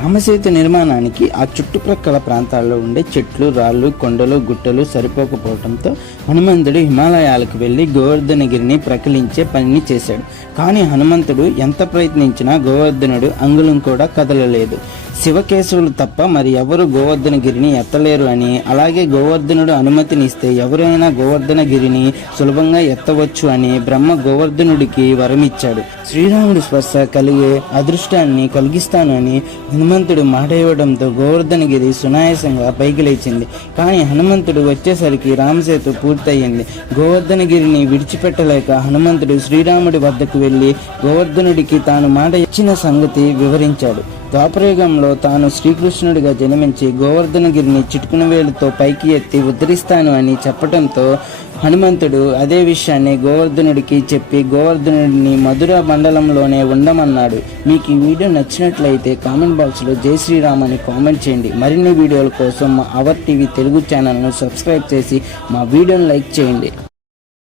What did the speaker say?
రామసేతు నిర్మాణానికి ఆ చుట్టుప్రక్కల ప్రాంతాల్లో ఉండే చెట్లు, రాళ్ళు, కొండలు, గుట్టలు సరిపోకపోవడంతో హనుమంతుడు హిమాలయాలకు వెళ్ళి గోవర్ధనగిరిని ప్రకిలించే పనిని చేశాడు. కానీ హనుమంతుడు ఎంత ప్రయత్నించినా గోవర్ధనుడు అంగుళం కూడా కదలలేదు. శివకేశవులు తప్ప మరి ఎవరు గోవర్ధనగిరిని ఎత్తలేరు అని, అలాగే గోవర్ధనుడు అనుమతినిస్తే ఎవరైనా గోవర్ధనగిరిని సులభంగా ఎత్తవచ్చు అని బ్రహ్మ గోవర్ధనుడికి వరమిచ్చాడు. శ్రీరాముడి స్పర్శ కలిగే అదృష్టాన్ని కలిగిస్తాను అని హనుమంతుడు మాట ఇవ్వడంతో గోవర్ధనగిరి సునాయాసంగా పైకి లేచింది. కానీ హనుమంతుడు వచ్చేసరికి రామసేతు పూర్తయింది. గోవర్ధనగిరిని విడిచిపెట్టలేక హనుమంతుడు శ్రీరాముడి వద్దకు వెళ్ళి గోవర్ధనుడికి తాను మాట ఇచ్చిన సంగతి వివరించాడు. ద్వాపరయుగంలో తాను శ్రీకృష్ణుడిగా జన్మించి గోవర్ధనగిరిని చిటుకున వేలుతో పైకి ఎత్తి ఉద్ధరిస్తాను అని చెప్పడంతో హనుమంతుడు అదే విషయాన్ని గోవర్ధనుడికి చెప్పి గోవర్ధనుడిని మధుర మండలంలోనే ఉండమన్నాడు. మీకు ఈ వీడియో నచ్చినట్లయితే కామెంట్ బాక్స్లో జై శ్రీరామ్ అని కామెంట్ చేయండి. మరిన్ని వీడియోల కోసం మా అవర్ టీవీ తెలుగు ఛానల్ను సబ్స్క్రైబ్ చేసి మా వీడియోను లైక్ చేయండి.